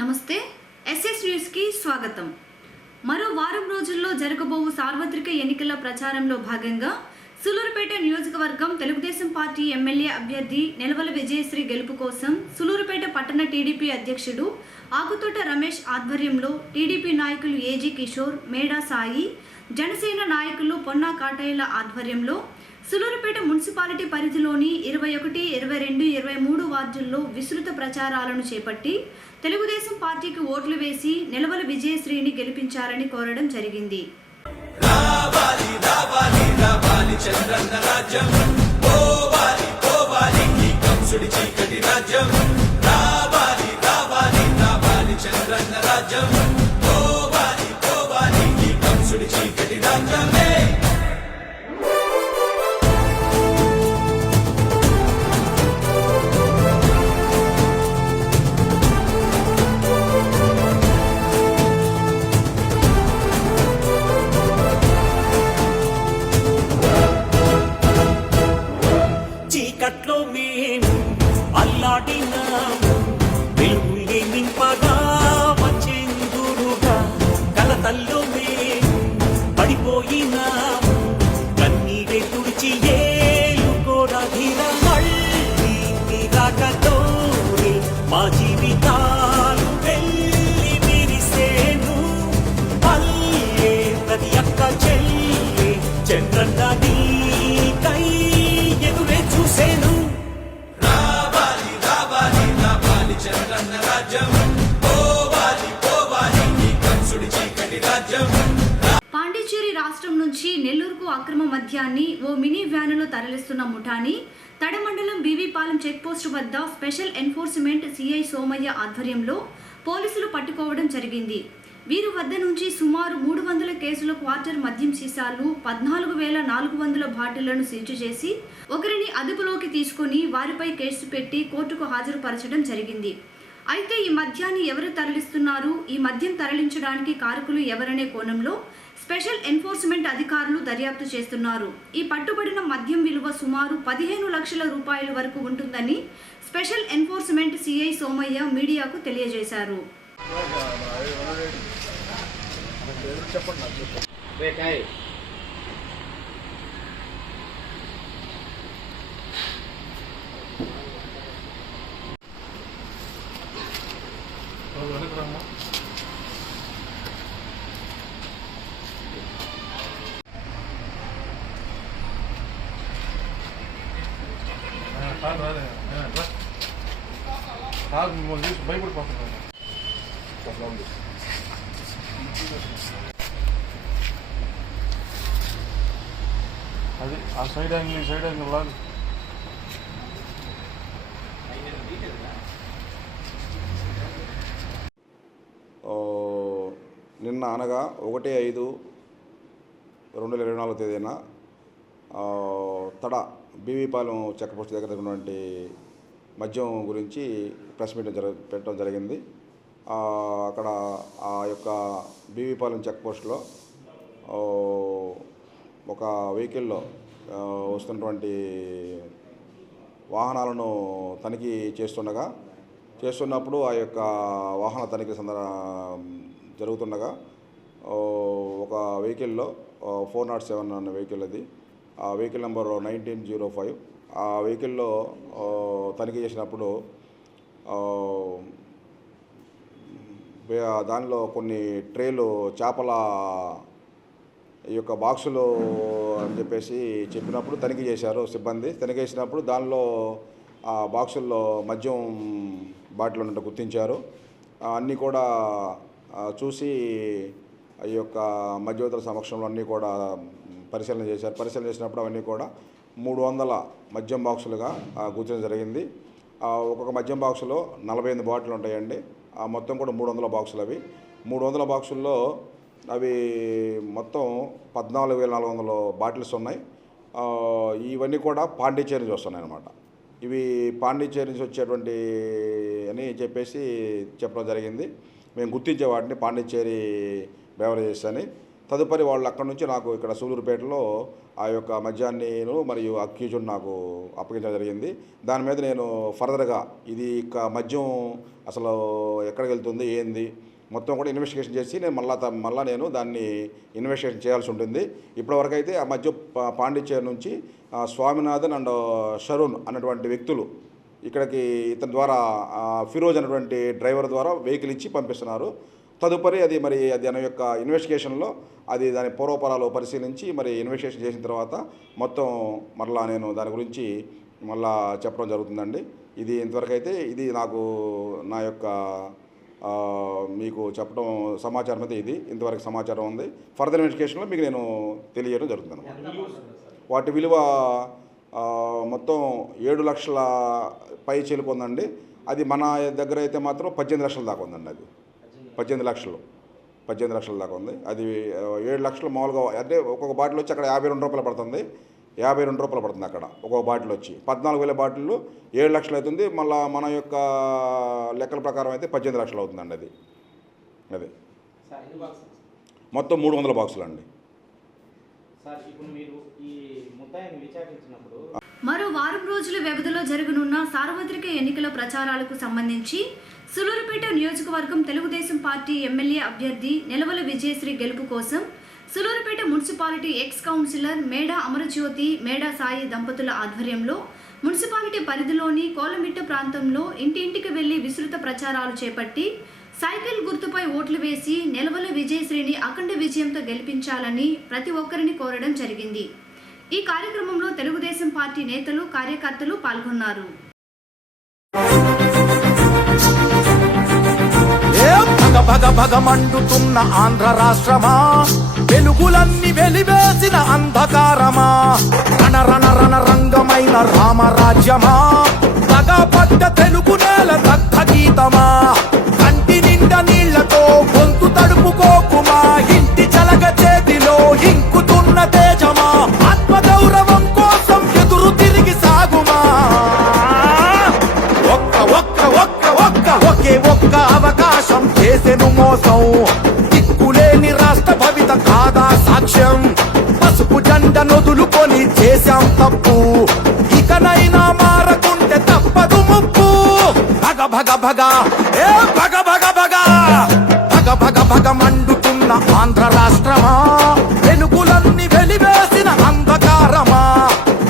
నమస్తే. ఎస్ఎస్ న్యూస్కి స్వాగతం. మరో వారం రోజుల్లో జరగబోవు సార్వత్రిక ఎన్నికల ప్రచారంలో భాగంగా సూలూరుపేట నియోజకవర్గం తెలుగుదేశం పార్టీ ఎమ్మెల్యే అభ్యర్థి నెలవల విజయశ్రీ గెలుపు కోసం సూలూరుపేట పట్టణ టీడీపీ అధ్యక్షుడు ఆకుతోట రమేష్ ఆధ్వర్యంలో టీడీపీ నాయకులు ఏజీ కిషోర్, మేడా సాయి, జనసేన నాయకులు పొన్నా కాటయ్యల ఆధ్వర్యంలో సూలూరుపేట మున్సిపాలిటీ పరిధిలోని 21, 22, 23 వార్డుల్లో విస్తృత ప్రచారాలను చేపట్టి తెలుగుదేశం పార్టీకి ఓట్లు వేసి నెలవల విజయశ్రీని గెలిపించాలని కోరడం జరిగింది. చీకట్లో మేము అల్లాడినాము, వెలుగులే నింపగా వచ్చేందురుగా కలతల్లో మేము పడిపోయినాము, కన్నీరే తుడిచి ఏలుకోరధిర మళ్ళీ నిరాకతోనే మా జీవితాలు వెళ్ళి విరిసేను. పల్లె ప్రతి అక్క చెల్లి చంద్రన్న నీకై ఎదురే చూసేను. రావాలి రావాలి రావాలి చంద్రన్న రాజ్యం, పోవాలి పోవాలి ఈ కంసుడి చీకటి రాజ్యం. పాండిచ్చేరి రాష్ట్రం నుంచి నెల్లూరుకు అక్రమ మద్యాన్ని ఓ మినీ వ్యానులో తరలిస్తున్న ముఠాని తడమండలం బీవీపాలెం చెక్పోస్టు వద్ద స్పెషల్ ఎన్ఫోర్స్మెంట్ సిఐ సోమయ్య ఆధ్వర్యంలో పోలీసులు పట్టుకోవడం జరిగింది. వీరి వద్ద నుంచి సుమారు 300 కేసుల క్వార్టర్ మద్యం సీసాలు, 14,400 బాటిళ్లను సీజు చేసి ఒకరిని అదుపులోకి తీసుకుని వారిపై కేసు పెట్టి కోర్టుకు హాజరుపరచడం జరిగింది. అయితే ఈ మద్యాన్ని ఎవరు తరలిస్తున్నారు, ఈ మద్యం తరలించడానికి కారకులు ఎవరనే కోణంలో స్పెషల్ ఎన్ఫోర్స్మెంట్ అధికారులు దర్యాప్తు చేస్తున్నారు. ఈ పట్టుబడిన మద్యం విలువ సుమారు 15 లక్షల రూపాయల వరకు ఉంటుందని స్పెషల్ ఎన్ఫోర్స్మెంట్ సిఐ సోమయ్య మీడియాకు తెలియజేశారు. భయపడిపోతున్నాను. అది ఆ సైడ్ యాంగిల్ లాగా నిన్న అనగా 1/5/2024 తేదీన తడ బీవీపాలెం చెక్ పోస్ట్ దగ్గర ఉన్నటువంటి మద్యం గురించి ప్రెస్ మీట్ పెట్టడం జరిగింది. అక్కడ ఆ యొక్క బీవీపాలెం చెక్ పోస్ట్లో ఒక వెహికల్లో వస్తున్నటువంటి వాహనాలను తనిఖీ చేస్తున్నప్పుడు ఆ యొక్క వాహన తనిఖీ జరుగుతుండగా ఒక వెహికల్లో 407 అన్న వెహికల్ అది, ఆ వెహికల్ నెంబర్ 1905. ఆ వెహికల్లో తనిఖీ చేసినప్పుడు దానిలో కొన్ని ట్రేలు చేపల ఈ యొక్క బాక్సులు అని చెప్పేసి చెప్పినప్పుడు తనిఖీ చేశారు సిబ్బంది. తనిఖీ చేసినప్పుడు దానిలో ఆ బాక్సుల్లో మద్యం బాటిల్ ఉన్నట్టు గుర్తించారు. అన్నీ కూడా చూసి ఈ యొక్క మధ్యవర్తుల సమక్షంలో అన్నీ కూడా పరిశీలన చేశారు. పరిశీలన చేసినప్పుడు అవన్నీ కూడా 300 మద్యం బాక్సులుగా గుర్తించడం జరిగింది. ఒక్కొక్క మద్యం బాక్సులో 48 బాటిల్ ఉంటాయండి. మొత్తం కూడా 300 బాక్సులు. అవి 300 బాక్సుల్లో అవి మొత్తం 14,400 బాటిల్స్ ఉన్నాయి. ఇవన్నీ కూడా పాండిచ్చేరి నుంచి వస్తున్నాయి అన్నమాట. ఇవి పాండిచ్చేరి నుంచి వచ్చేటువంటి అని చెప్పేసి చెప్పడం జరిగింది. మేము గుర్తించే వాటిని పాండిచ్చేరి బెవరేజెస్ అని. తదుపరి వాళ్ళు అక్కడి నుంచి నాకు ఇక్కడ సూలూరుపేటలో ఆ యొక్క మద్యాన్ని మరియు అక్యూజ్ని నాకు అప్పగించడం జరిగింది. దాని మీద నేను ఫర్దర్గా ఇది ఇక మద్యం అసలు ఎక్కడికి వెళ్తుంది ఏంది మొత్తం కూడా ఇన్వెస్టిగేషన్ చేసి నేను మళ్ళీ నేను దాన్ని ఇన్వెస్టిగేషన్ చేయాల్సి ఉంటుంది. ఇప్పటివరకు అయితే ఆ మధ్య పాండిచ్చేరి నుంచి స్వామినాథన్ అండ్ షరుణ్ అన్నటువంటి వ్యక్తులు ఇక్కడికి ఇతని ద్వారా ఫిరోజ్ అనేటువంటి డ్రైవర్ ద్వారా వెహికల్ ఇచ్చి పంపిస్తున్నారు. తదుపరి అది దాని యొక్క ఇన్వెస్టిగేషన్లో అది దాని పూర్వపరాలు పరిశీలించి మరి ఇన్వెస్టిగేషన్ చేసిన తర్వాత మొత్తం మరలా నేను దాని గురించి మళ్ళా చెప్పడం జరుగుతుందండి. ఇది ఇంతవరకు అయితే ఇది నాకు నా యొక్క మీకు చెప్పడం సమాచారం అయితే ఇది ఇంతవరకు సమాచారం ఉంది. ఫర్దర్ ఇన్వెస్టిగేషన్లో మీకు నేను తెలియజేయడం జరుగుతుంది. వాటి విలువ మొత్తం 7 లక్షల పై చేలుకుందండి. అది మన దగ్గర అయితే మాత్రం 18 లక్షల దాకా ఉందండి. అది 18 లక్షల దాకా ఉంది. అది 7 లక్షలు మామూలుగా అంటే ఒక్కొక్క బాటిల్ వచ్చి అక్కడ 52 రూపాయలు పడుతుంది. 52 రూపాయలు పడుతుంది అక్కడ ఒక్కొక్క బాటిల్ వచ్చి. 14,000 బాటిళ్ళు 7 లక్షలు అవుతుంది. మళ్ళీ మన యొక్క లెక్కల ప్రకారం అయితే 18 లక్షలు అవుతుందండి. అది మొత్తం 300 బాక్సులు అండి. మరో వారం రోజుల వ్యవధిలో జరగనున్న సార్వత్రిక ఎన్నికల ప్రచారాలకు సంబంధించి సూలూరుపేట నియోజకవర్గం తెలుగుదేశం పార్టీ ఎమ్మెల్యే అభ్యర్థి నెలవల విజయశ్రీ గెలుపు కోసం సూలూరుపేట మున్సిపాలిటీ ఎక్స్ కౌన్సిలర్ మేడా అమరజ్యోతి మేడా సాయి దంపతుల ఆధ్వర్యంలో మున్సిపాలిటీ పరిధిలోని కోలమిట్ట ప్రాంతంలో ఇంటింటికి వెళ్లి విస్తృత ప్రచారాలు చేపట్టి సైకిల్ గుర్తుపై ఓట్లు వేసి నెలవల విజయశ్రీని అఖండ విజయంతో గెలిపించాలని ప్రతి ఒక్కరిని కోరడం జరిగింది. ఈ కార్యక్రమంలో తెలుగుదేశం పార్టీ నేతలు కార్యకర్తలు పాల్గొన్నారు. భగ భగ మండుతున్న ఆంధ్ర రాష్ట్రమా, వెలుగులన్నీ వెలివేసిన అంధకారమా, రణ రణ రణ రంగమైన రామరాజ్యమా, తగపడ్డ తెలుగు నేల దగ్ధ గీతమా, కంటి నిండా నీళ్లతో గొంతు తడుపుకోకుమా, ఇంటి జలగ చేతిలో ఇంకుతున్న తేజమా, ఆత్మగౌరవం కోసం ఎదురు తిరిగి సాగుమా, ఒకే ఒక్క అవకాశం చేసెను మోసం, దిక్కులేని రాష్ట్ర భవిత కాదా సాక్ష్యం, పసుపు జెండ నొదులుకొని చేశాం తప్పు, ఇకనైనా మారకుంటే తప్పదు ముప్పు, భగ భగ భగ ఏ భగ భగ భగ భగ భగ భగ మండుతున్న ఆంధ్ర రాష్ట్రమా, వెలుగులన్నీ వెలివేసిన అంధకారమా,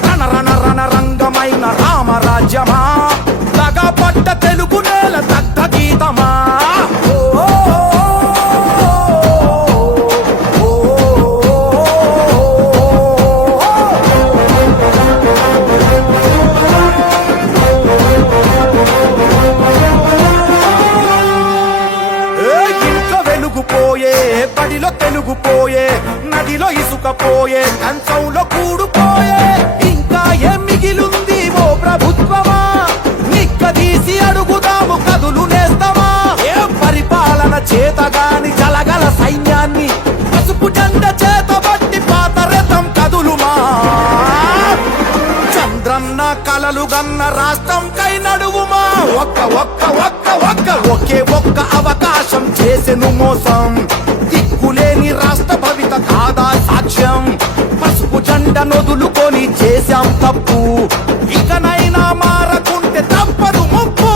రణ రణ రణ రంగమైన రామరాజ్యమా, పడ్డ తెలుగు నేల దగ్ధ గీతమా, ఇంట్లో వెలుగుపోయే, బడిలో తెలుగుపోయే, నదిలో ఇసుకపోయే, కంచంలో కూడుపోయే, ఇంకా ఏం మిగిలుంది ఓ ప్రభుత్వమా, తీసి అడుగుదాము కదులు నేస్తామా, ఏ పరిపాలన చేతగాని జలగల సైన్యాన్ని పసుపు జెండ చేతబట్టి పాత రథం కదులుమా, చంద్రన్న కలలు గన్న రాష్ట్రం కై నడువుమా, ఒకే ఒక్క అవకాశం చేసెను మోసం, దిక్కులేని రాష్ట్ర భవిత కాదా సాక్ష్యం, పసుపు జెండ నొదులుకొని చేశాం తప్పు, ఇకనైనా మారకుంటే తప్పదు ముప్పు,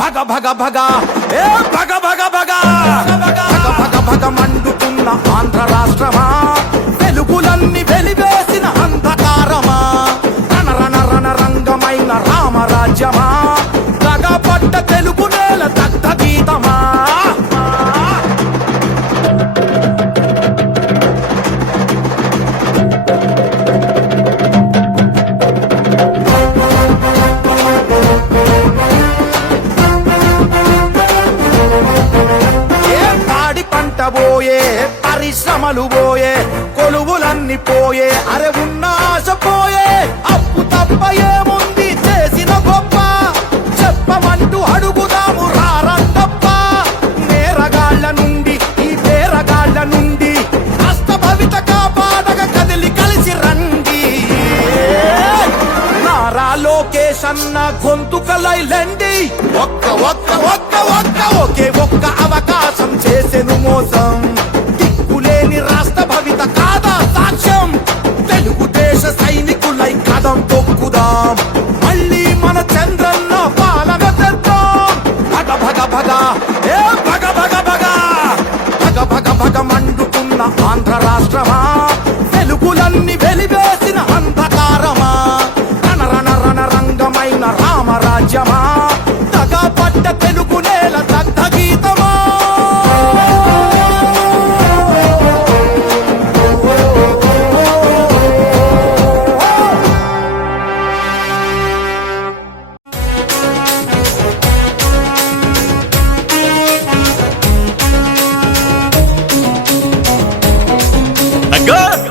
భగ భగ భగ ఏ భగ భగ భగ భగ భగ భగ మండుతున్న ఆంధ్ర రాష్ట్రమా, వెలుగులన్నీ వెలివేసిన అంధకారమా, రణ రణ రణ రంగమైన రామరాజ్యమా, తగపడ్డ తెలుగు నేల దగ్ధ గీతమా, పోయే పరిశ్రమలు పోయే, కొలువులన్నీ పోయే, అరే ఉన్న ఆశ పోయే, అప్పు తప్ప ఏముంది చేసిన గొప్ప, చెప్పమంటూ అడుగుదాము రారందప్ప, నేరగాళ్ల నుండి ఈ పేరగాళ్ల నుండి రాష్ట్ర భవిత కాపాడగ కదిలి కలిసి రండి, నారా లోకేష్ అన్న గొంతుకలైలండి, ఒకే ఒక్క అవకాశం చేసెను మోసం, దిక్కులేని రాష్ట్ర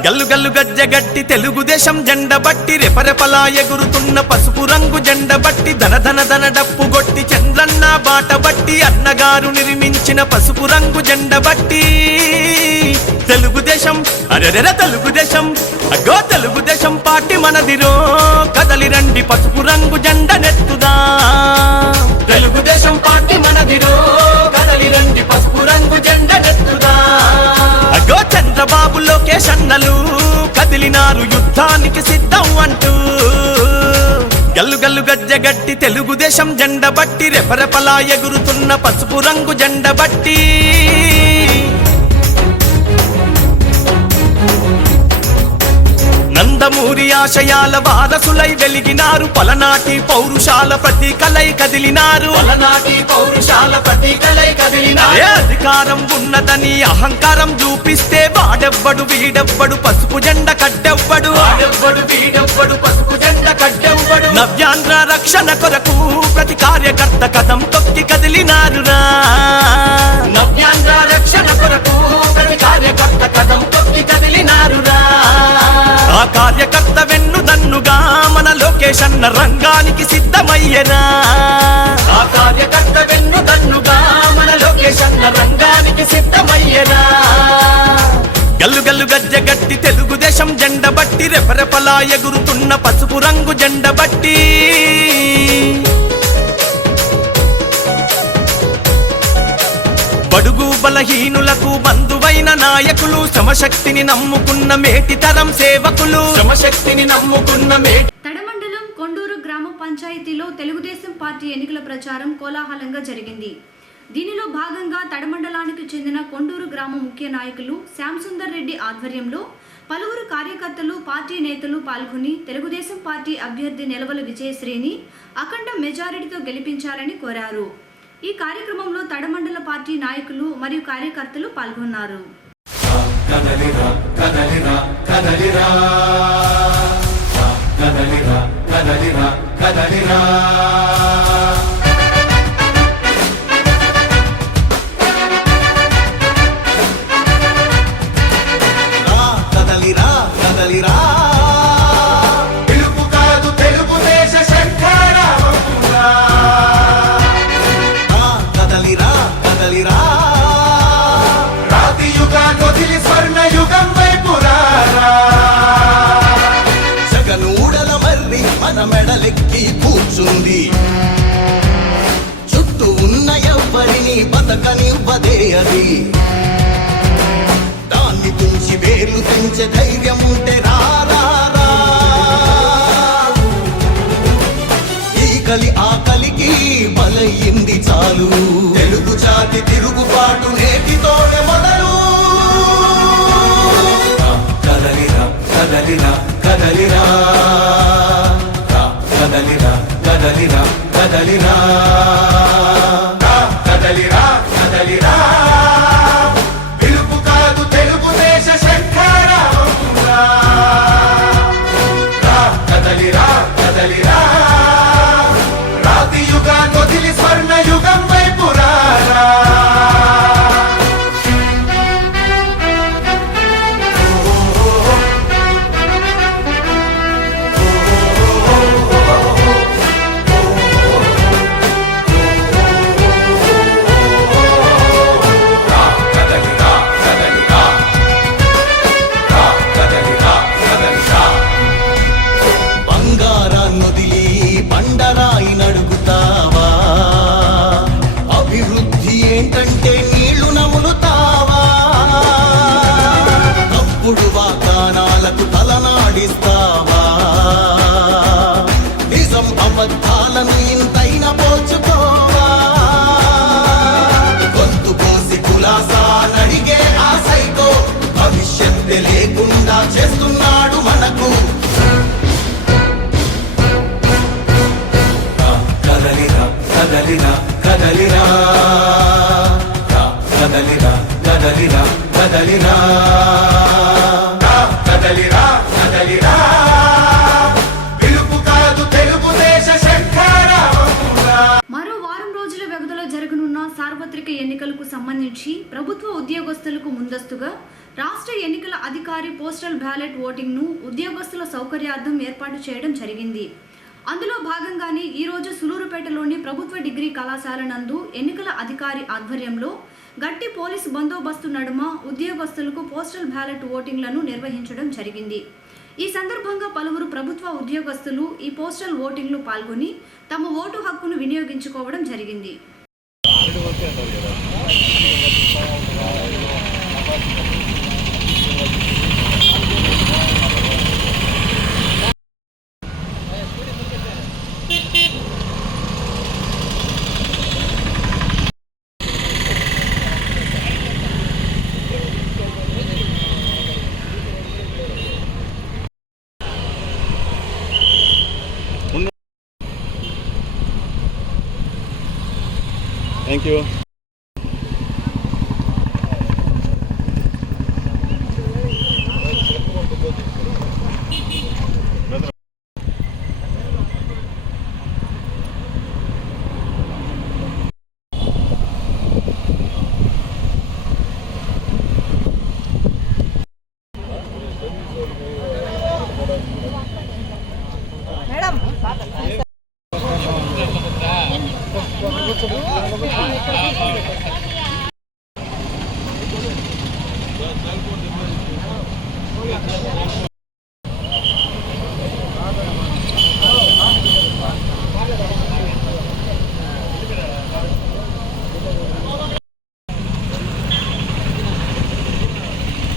గల్లు గల్లు గజ్జగట్టి తెలుగుదేశం జెండ బట్టి రెపరెపలా ఎగురుతున్న పసుపు రంగు జెండ బట్టి ధన ధన ధన డప్పు గొట్టి చంద్రన్న బాట బట్టి అన్నగారు నిర్మించిన పసుపు రంగు జెండ బట్టి తెలుగుదేశం అరెరెర తెలుగుదేశం అగో తెలుగుదేశం పార్టీ మనదిరో కదలి రండి పసుపు రంగు జెండ నెత్తుదా తెలుగుదేశం పార్టీ మనదిరో కదలి రండి పసుపు రంగు జెండ నెత్తుదా అగో చంద్రబాబు లోకేష్ అన్నలు కదిలినారు యుద్ధానికి సిద్ధం అంటూ గల్లు గల్లు గజ్జగట్టి తెలుగుదేశం జెండ బట్టి రెపరెపలా ఎగురుతున్న పసుపు రంగు జెండ బట్టి నందమూరి ఆశయాల వారసులై వెలిగినారు పలనాటి పౌరుషాల ప్రతీకలై కదిలినారు ఏ అధికారం ఉన్నదని అహంకారం చూపిస్తే వాడెవ్వడు వీడెవ్వడు పసుపు జెండ కట్టెవ్వడు నవ్యాంధ్ర రక్షణ కొరకు ప్రతి కార్యకర్త కథం తొక్కి కదిలినారురా నవ్యాంధ్ర రక్షణ కొరకు ప్రతి కార్యకర్త కథం తొక్కి కదిలినారురా ఆ కార్యకర్త వెన్నుదన్నుగా మన లోకేష్ అన్న రంగానికి సిద్ధమయ్యనా ఆ కార్యకర్త వెన్నుదన్నుగా మన లోకేష్ అన్న రంగానికి సిద్ధమయ్యనా గల్లు గల్లు గజ్జగట్టి తెలుగుదేశం జెండ బట్టి రెపరెపలా ఎగురుతున్న పసుపు రంగు జెండ బట్టి బడుగు బలహీనులకు బంధువైన నాయకులు శ్రమశక్తిని నమ్ముకున్న మేటి తరం సేవకులు తడమండలం కొండూరు గ్రామ పంచాయతీలో తెలుగుదేశం పార్టీ ఎన్నికల ప్రచారం కోలాహలంగా జరిగింది. దీనిలో భాగంగా తడమండలానికి చెందిన కొండూరు గ్రామ ముఖ్య నాయకులు శ్యాంసుందర్ రెడ్డి ఆధ్వర్యంలో పలువురు కార్యకర్తలు పార్టీ నేతలు పాల్గొని తెలుగుదేశం పార్టీ అభ్యర్థి నిలవల విజయశ్రీని అఖండ మెజారిటీతో గెలిపించాలని కోరారు. ఈ కార్యక్రమంలో తడమండల పార్టీ నాయకులు మరియు కార్యకర్తలు పాల్గొన్నారు. పిలుపు కాదు తెలుగుదేశ శంఖారావమురా కదలిరా కదలిరా రాతి యుగాన్ని వదిలి స్వర్ణ యుగం వైపు రారా జగనూడల మర్రి మన మెడలెక్కి కూర్చుంది చుట్టూ ఉన్న ఎవ్వరిని బతకనివ్వదే అది దాన్ని తుంచి వేర్లు తెంచే ధైర్యం ఉంటే రారా ఈ కలి ఆకలికి బలయింది చాలు తెలుగు జాతి తిరుగుబాటు నేటితోనే మొదలు కదలిరా కదలిరా కదలిరా కదలిరా కదలిరా కదలిరా కదలిరా కదలిరా పిలుపు కాదు తెలుగుదేశ శంఖారావమురా కదలిరా కదలిరా రాతి యుగాన్ని వదిలి స్వర్ణ యుగం వైపు రారా బంగారాన్నొదిలి బండరాయి నడుగుతావా అభివృద్ధి ఏంటంటే నీళ్లు నములుతావా తప్పుడు వాగ్దానాలకు తలనాడిస్తావా నిజం అబద్ధాలను ఇంతైనా పోల్చుకోవా గొంతు కోసి కులాసా నడిగే ఆ సైకో భవిష్యత్తు లేకుండా చేస్తున్నాడు మనకు కదలిరా కదలిరా కదలిరా కదలిరా కదలిరా కదలిరా కదలిరా కదలిరా పిలుపు కాదు తెలుగుదేశ శంఖారావమురా. మరో వారం రోజుల వ్యవధిలో జరగనున్న సార్వత్రిక సార్వత్రిక ఎన్నికలకు సంబంధించి ప్రభుత్వ ఉద్యోగస్తులకు ముందస్తుగా రాష్ట్ర ఎన్నికల అధికారి పోస్టల్ బ్యాలెట్ ఓటింగ్ను ఉద్యోగస్తుల సౌకర్యార్థం ఏర్పాటు చేయడం జరిగింది. అందులో భాగంగానే ఈరోజు సులూరుపేటలోని ప్రభుత్వ డిగ్రీ కళాశాల నందు ఎన్నికల అధికారి ఆధ్వర్యంలో గట్టి పోలీసు బందోబస్తు నడుమ ఉద్యోగస్తులకు పోస్టల్ బ్యాలెట్ ఓటింగ్లను నిర్వహించడం జరిగింది. ఈ సందర్భంగా పలువురు ప్రభుత్వ ఉద్యోగస్తులు ఈ పోస్టల్ ఓటింగ్లో పాల్గొని తమ ఓటు హక్కును వినియోగించుకోవడం జరిగింది. Thank you.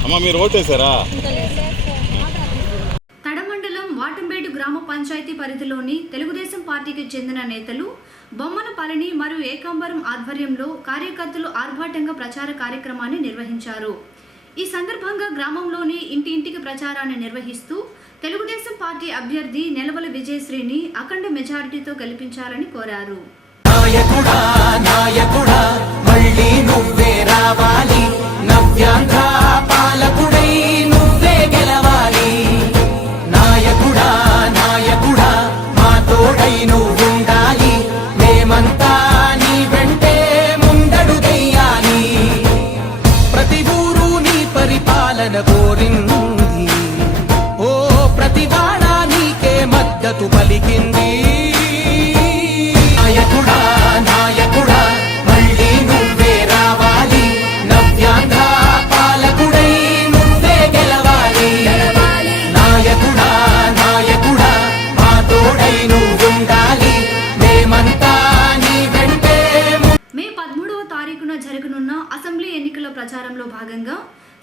అమ్మ మీరు ఓటేశారా? తడమండలం వాటంబేడు గ్రామ పంచాయతీ పరిధిలోని తెలుగుదేశం పార్టీకి చెందిన నేతలు బొమ్మన పళని మరియు ఏకాంబరం ఆధ్వర్యంలో కార్యకర్తలు ఆర్భాటంగా ప్రచార కార్యక్రమాన్ని నిర్వహించారు. ఈ సందర్భంగా గ్రామంలోని ఇంటింటికి ప్రచారాన్ని నిర్వహిస్తూ తెలుగుదేశం పార్టీ అభ్యర్థి నెలవల విజయశ్రీని అఖండ మెజారిటీతో గెలిపించాలని కోరారు. నాయకుడా నాయకుడా మళ్ళీ నువ్వే రావాలి, నవ్యాంధ్ర పాలకుడై నువ్వే గెలవాలి. నాయకుడా నాయకుడా మా తోడై నువ్వుండాలి, మేమంతా నీ వెంటే ముందడుగెయ్యాలి. ప్రతి ఊరు నీ పరిపాలన కోరింది, ఓ ప్రతివాడ నీకే మద్దతు పలికింది. నాయకుడా నాయకుడా మళ్ళీ నువ్వే రావాలి, నవ్యాంధ్ర పాలకుడై నువ్వే గెలవాలి. నాయకుడా నాయకుడా మా తోడై నువ్వుండాలి, మేమంతా నీ వెంటే. మే 13వ తారీఖున జరగనున్న అసెంబ్లీ ఎన్నికల ప్రచారంలో భాగంగా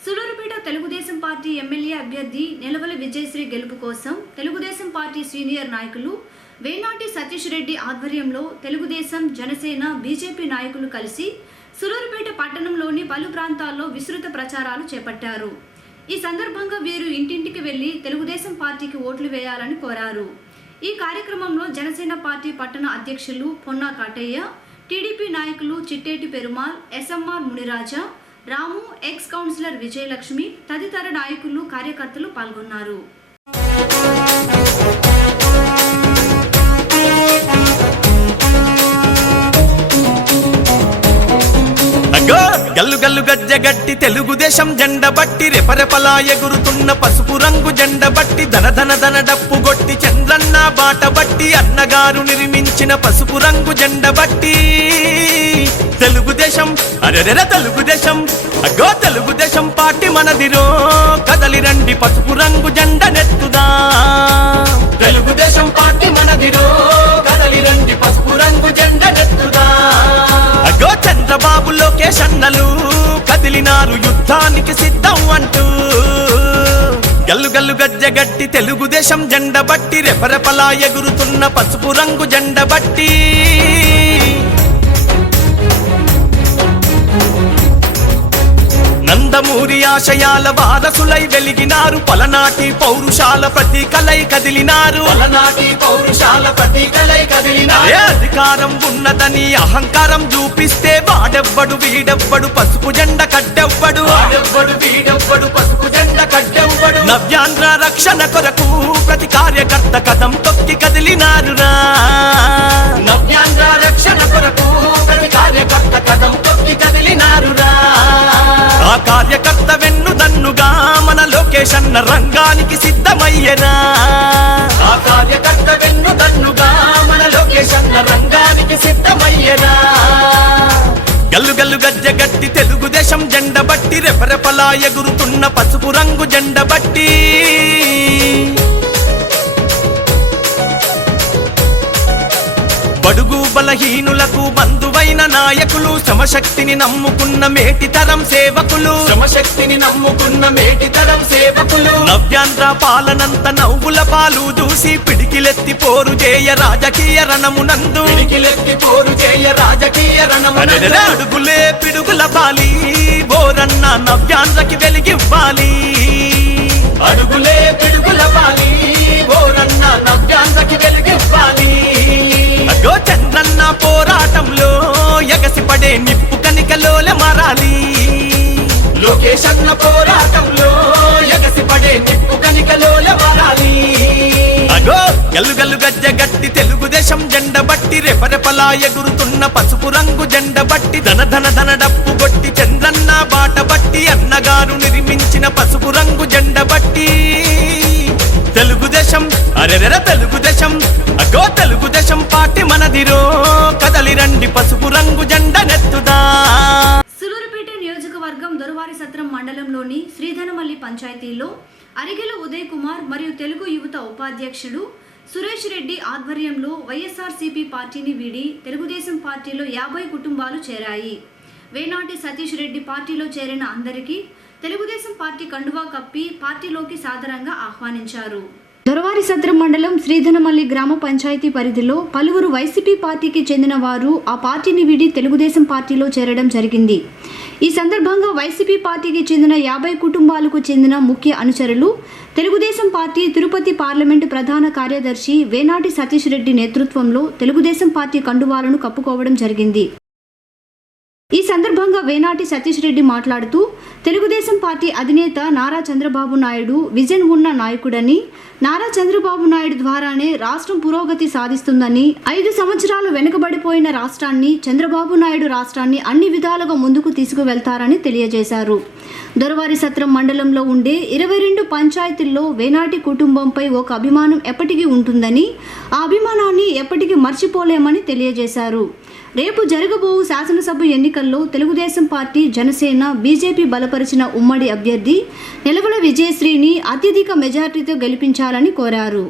సులూరుపేట తెలుగుదేశం పార్టీ ఎమ్మెల్యే అభ్యర్థి నెలవల విజయశ్రీ గెలుపు కోసం తెలుగుదేశం పార్టీ సీనియర్ నాయకులు వేనాటి సతీష్ రెడ్డి ఆధ్వర్యంలో తెలుగుదేశం, జనసేన, బీజేపీ నాయకులు కలిసి సులూరుపేట పట్టణంలోని పలు ప్రాంతాల్లో విస్తృత ప్రచారాలు చేపట్టారు. ఈ సందర్భంగా వీరు ఇంటింటికి వెళ్లి తెలుగుదేశం పార్టీకి ఓట్లు వేయాలని కోరారు. ఈ కార్యక్రమంలో జనసేన పార్టీ పట్టణ అధ్యక్షులు పొన్నా కాటయ్య, టీడీపీ నాయకులు చిట్టేటి పెరుమాల్, ఎస్ఎంఆర్ మునిరాజా, రాము, ఎక్స్ కౌన్సిలర్ విజయలక్ష్మి తదితర నాయకులు, కార్యకర్తలు పాల్గొన్నారు. గల్లు గల్లు గజ్జగట్టి తెలుగుదేశం జెండ బట్టి రెపరెపలా ఎగురుతున్న పసుపు రంగు జెండ బట్టి ధన ధన ధన డప్పు గొట్టి చంద్రన్న బాట బట్టి అన్నగారు నిర్మించిన పసుపు రంగు జెండ బట్టి తెలుగుదేశం అరెరెర తెలుగుదేశం అగ్గో తెలుగుదేశం పార్టీ మనదిరో కదలి రండి పసుపు రంగు జెండ నెత్తుదా. తెలుగుదేశం పార్టీ మనదిరో కదలి రండి పసుపు రంగు జెండ నెత్తుదా. అగ్గో చంద్రబాబు లోకేష్ అన్నలు కదిలినారు యుద్ధానికి సిద్ధం అంటూ గల్లు గల్లు గజ్జగట్టి తెలుగుదేశం జెండ బట్టి రెపరెపలా ఎగురుతున్న పసుపు రంగు జెండ బట్టి నందమూరి ఆశయాల వారసులై వెలిగినారు, పలనాటి పౌరుషాల ప్రతీకలై కదిలినారు. పలనాటి పౌరుషాల ప్రతీకలై కదిలినారు. అధికారం ఉన్నదని అహంకారం చూపిస్తే వాడెవ్వడు వీడెవ్వడు పసుపు జెండ కడ్డెవ్వడు. వాడెవ్వడు వీడెవ్వడు పసుపు జెండ కడ్డెవ్వడు. నవ్యాంధ్ర రక్షణ కొరకు ప్రతి కార్యకర్త కదం తొక్కి కదిలినారురా. నవ్యాంధ్ర రక్షణ కొరకు ప్రతి కార్యకర్త కదం తొక్కి సిద్ధమయ్యరా గల్లు గల్లు గజ్జ గట్టి తెలుగుదేశం జెండ బట్టి రెపరెపలా ఎగురుతున్న పసుపు రంగు జెండ బట్టి బడుగు బలహీనులకు బంధువైన నాయకులు శ్రమశక్తిని నమ్ముకున్న మేటితరం సేవకులు నవ్యాంధ్ర పాలనంత నవ్వుల పాలు దూసి పిడికిలెత్తి పోరు చేయ రాజకీయ రణమునందు అడుగులే పిడుగుల బాలి బోరన్న నవ్యాంధ్రకి వెలిగివ్వాలి అడుగులే పిడుగుల బాలి బోరన్న నవ్యాంధ్రకి వెలిగివ్వాలి అగో చంద్రన్న పోరాటంలో ఎగసిపడే నిప్పు కనికలోల మారాలి లోకేష్ అన్న పోరాటంలో ఎగసిపడే నిప్పు కనికలోల మారాలి అగో గల్లు గల్లు గజ్జ గట్టి తెలుగుదేశం జెండ బట్టి రెపరెపలా ఎగురుతున్న పసుపు రంగు జెండ బట్టి ధన ధన ధన డప్పు కొట్టి చంద్రన్న బాట బట్టి అన్నగారు నిర్మించిన పసుపు రంగు జెండ బట్టి తెలుగుదేశం అరెరెర తెలుగుదేశం అగో తెలుగుదేశం పార్టీ మనదిరో కదలి రండి పసుపు రంగు జెండ నెత్తుదా. సూలూరుపేట నియోజకవర్గం దొరవారి సత్రం మండలంలోని శ్రీధనమల్లి పంచాయతీలో అరిగెల ఉదయ్ కుమార్ మరియు తెలుగు యువత ఉపాధ్యక్షుడు సురేష్ రెడ్డి ఆధ్వర్యంలో వైఎస్ఆర్సీపీ పార్టీని వీడి తెలుగుదేశం పార్టీలో 50 కుటుంబాలు చేరాయి. వేనాటి సతీష్ రెడ్డి పార్టీలో చేరిన అందరికీ తెలుగుదేశం పార్టీ కండువా కప్పి పార్టీలోకి సాదరంగా ఆహ్వానించారు. దొరవారి సత్రం మండలం శ్రీధనమల్లి గ్రామ పంచాయతీ పరిధిలో పలువురు వైసీపీ పార్టీకి చెందిన వారు ఆ పార్టీని వీడి తెలుగుదేశం పార్టీలో చేరడం జరిగింది. ఈ సందర్భంగా వైసీపీ పార్టీకి చెందిన 50 కుటుంబాలకు చెందిన ముఖ్య అనుచరులు తెలుగుదేశం పార్టీ తిరుపతి పార్లమెంటు ప్రధాన కార్యదర్శి వేనాటి సతీష్ రెడ్డి నేతృత్వంలో తెలుగుదేశం పార్టీ కండువాలను కప్పుకోవడం జరిగింది. ఈ సందర్భంగా వేనాటి సతీష్ రెడ్డి మాట్లాడుతూ తెలుగుదేశం పార్టీ అధినేత నారా చంద్రబాబు నాయుడు విజన్ ఉన్న నాయకుడని, నారా చంద్రబాబు నాయుడు ద్వారానే రాష్ట్రం పురోగతి సాధిస్తుందని, 5 సంవత్సరాలు వెనుకబడిపోయిన రాష్ట్రాన్ని చంద్రబాబు నాయుడు రాష్ట్రాన్ని అన్ని విధాలుగా ముందుకు తీసుకువెళ్తారని తెలియజేశారు. దొరవారి సత్రం మండలంలో ఉండే 22 పంచాయతీల్లో వేనాటి కుటుంబంపై ఒక అభిమానం ఎప్పటికీ ఉంటుందని, ఆ అభిమానాన్ని ఎప్పటికీ మర్చిపోలేమని తెలియజేశారు. రేపు జరగబోవు శాసనసభ ఎన్నికల్లో తెలుగుదేశం పార్టీ, జనసేన, బీజేపీ బలపరిచిన ఉమ్మడి అభ్యర్థి నిలవల విజయశ్రీని అత్యధిక మెజార్టీతో గెలిపించాలని కోరారు.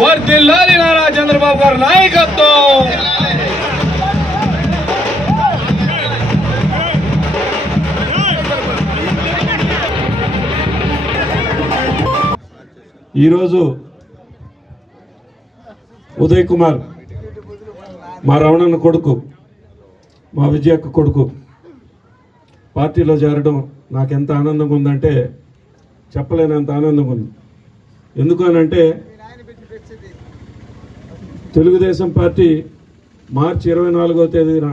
వర్ధిల్లాలి నారా చంద్రబాబు గారి నాయకత్వం. ఈరోజు ఉదయ్ కుమార్ మా రమణన్న కొడుకు, మా విజయక్క కొడుకు పార్టీలో చేరడం నాకు ఎంత ఆనందంగా ఉందంటే చెప్పలేనంత ఆనందంగా ఉంది. ఎందుకు అనంటే తెలుగుదేశం పార్టీ మార్చి 24వ తేదీన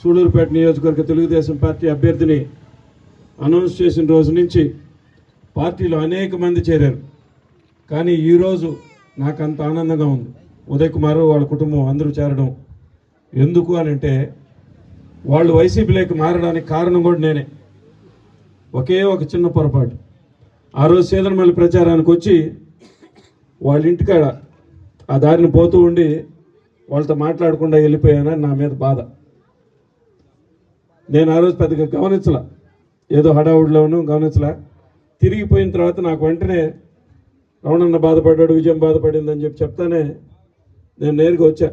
సూళూరుపేట నియోజకవర్గ తెలుగుదేశం పార్టీ అభ్యర్థిని అనౌన్స్ చేసిన రోజు నుంచి పార్టీలో అనేక మంది చేరారు. కానీ ఈరోజు నాకు అంత ఆనందంగా ఉంది. ఉదయ్ కుమార్ వాళ్ళ కుటుంబం అందరూ చేరడం ఎందుకు అనంటే వాళ్ళు వైసీపీలోకి మారడానికి కారణం కూడా నేనే. ఒకే ఒక చిన్న పొరపాటు, ఆ రోజు శ్రీధనమల్లి ప్రచారానికి వచ్చి వాళ్ళ ఇంటికాడ ఆ దారిని పోతూ ఉండి వాళ్ళతో మాట్లాడకుండా వెళ్ళిపోయానని నా మీద బాధ. నేను ఆ రోజు పెద్దగా గమనించలా, ఏదో హడావుడిలోనూ గమనించలా. తిరిగిపోయిన తర్వాత నాకు వెంటనే రమణన్న బాధపడ్డాడు, విజయం బాధపడిందని చెప్తానే నేను నేరుగా వచ్చా.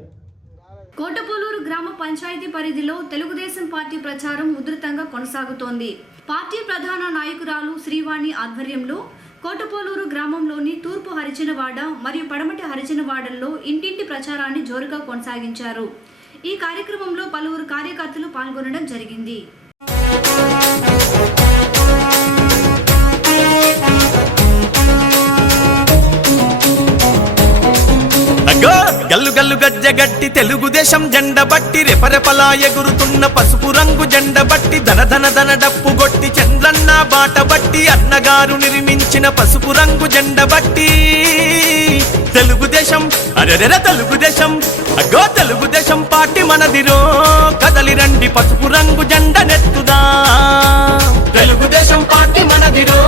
కోటపోలూరు గ్రామ పంచాయతీ పరిధిలో తెలుగుదేశం పార్టీ ప్రచారం ఉధృతంగా కొనసాగుతోంది. పార్టీ ప్రధాన నాయకురాలు శ్రీవాణి ఆధ్వర్యంలో కోటపోలూరు గ్రామంలోని తూర్పు హరిజనవాడ మరియు పడమటి హరిజనవాడల్లో ఇంటింటి ప్రచారాన్ని జోరుగా కొనసాగించారు. ఈ కార్యక్రమంలో పలువురు కార్యకర్తలు పాల్గొనడం జరిగింది. గల్లు గల్లు గజ్జగట్టి తెలుగుదేశం జెండ బట్టి రెపరెపలా ఎగురుతున్న పసుపు రంగు జెండ బట్టి ధన ధన ధన డప్పు గొట్టి చంద్రన్న బాట బట్టి అన్నగారు నిర్మించిన పసుపు రంగు జెండ బట్టి తెలుగుదేశం అరెరెర తెలుగుదేశం అగో తెలుగుదేశం పార్టీ మనదిరో కదలి రండి పసుపు రంగు జెండ నెత్తుదా తెలుగుదేశం పార్టీ మనదిరో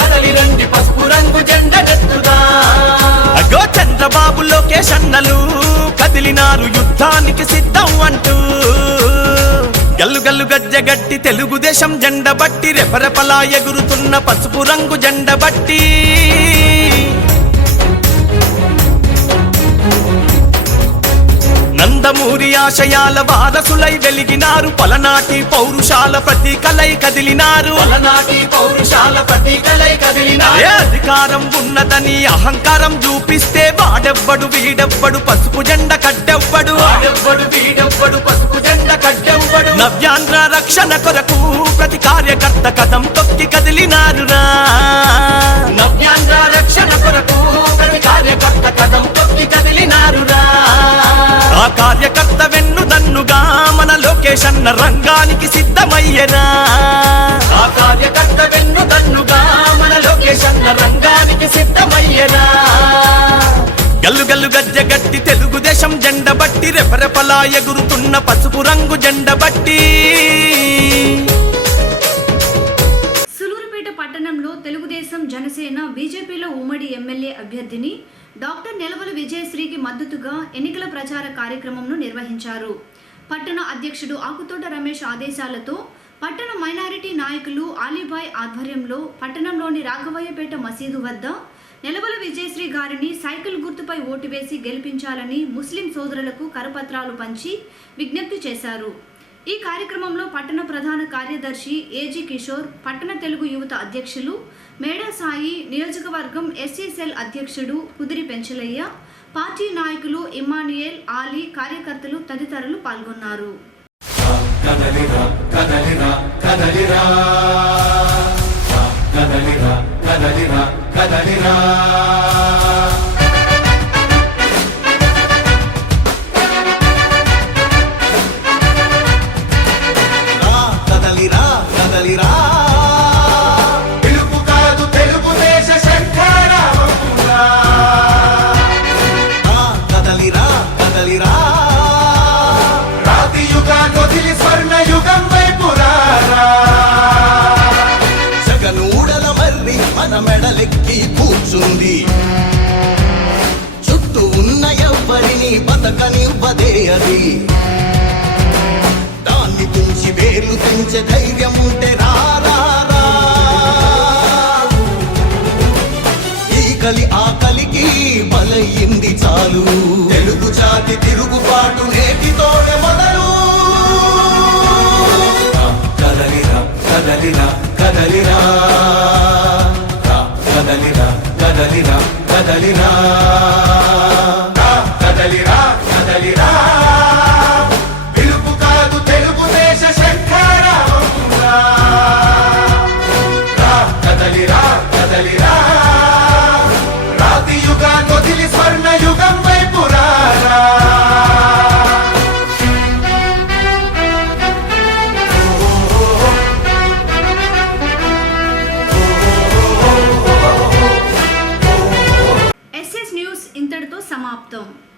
కదలి రండి పసుపు రంగు జెండ నెత్తుదా అగో చంద్రబాబు లోకేష్ అన్నలు కదిలినారు యుద్ధానికి సిద్ధం అంటూ గల్లు గల్లు గజ్జగట్టి తెలుగుదేశం జెండ బట్టి రెపరెపలా ఎగురుతున్న పసుపు రంగు జెండ బట్టి నందమూరి ఆశయాల వారసులై వెలిగినారు పలనాటి పౌరుషాల ప్రతీకలై కదిలినారు పలనాటి పౌరుషాల ప్రతీకలై కదిలినారు అధికారం ఉన్నదని అహంకారం చూపిస్తే వాడెవ్వడు వీడెవ్వడు పసుపు జెండ కట్టెవ్వడు వాడెవ్వడు వీడెవ్వడు పసుపు జెండ కట్టెవ్వడు నవ్యాంధ్ర రక్షణ కొరకు ప్రతి కార్యకర్త కథం తొక్కి కదిలినారురా నవ్యాంధ్ర రక్షణ కొరకు ప్రతి కార్యకర్త కథం తొక్కి కదిలినారురా ఆ కార్యకర్త వెన్నుదన్నుగా మన లోకేష్ అన్న రంగానికి సిద్ధమయ్యరా ఆ కార్యకర్త వెన్నుదన్నుగా మన లోకేష్ అన్న రంగానికి సిద్ధమయ్యరా గల్లు గల్లు గజ్జగట్టి తెలుగుదేశం జెండ బట్టి రెపరెపలా ఎగురుతున్న పసుపు రంగు జెండ బట్టి సూలూరుపేట పట్టణంలో తెలుగుదేశం జనసేన బీజేపీలో ఉమ్మడి ఎమ్మెల్యే అభ్యర్థిని డాక్టర్ నెలవల విజయశ్రీకి మద్దతుగా ఎన్నికల ప్రచార కార్యక్రమంను నిర్వహించారు. పట్టణ అధ్యక్షుడు ఆకుతోట రమేష్ ఆదేశాలతో పట్టణ మైనారిటీ నాయకులు ఆలీబాయ్ ఆధ్వర్యంలో పట్టణంలోని రాఘవయ్యపేట మసీదు వద్ద నెలవల విజయశ్రీ గారిని సైకిల్ గుర్తుపై ఓటు వేసి గెలిపించాలని ముస్లిం సోదరులకు కరపత్రాలు పంచి విజ్ఞప్తి చేశారు. ఈ కార్యక్రమంలో పట్టణ ప్రధాన కార్యదర్శి ఏజీ కిషోర్, పట్టణ తెలుగు యువత అధ్యక్షులు మేడా సాయి, నియోజకవర్గం ఎస్సీ సెల్ అధ్యక్షుడు కుదిరి పెంచలయ్య, పార్టీ నాయకులు ఇమ్మానుయేల్, ఆలీ, కార్యకర్తలు తదితరులు పాల్గొన్నారు. మెడలెక్కి కూర్చుంది చుట్టూ ఉన్న ఎవ్వరిని బతకనివ్వదే అది దాన్ని తుంచి వేర్లు తెంచే ధైర్యం ఉంటే రారా ఈ కలి ఆకలికి బలయ్యింది చాలు తెలుగు జాతి తిరుగుబాటు నేటితోనే మొదలు కదలిరా కదలిరా కదలిరా కదలిరా కదలిరా కదలిరా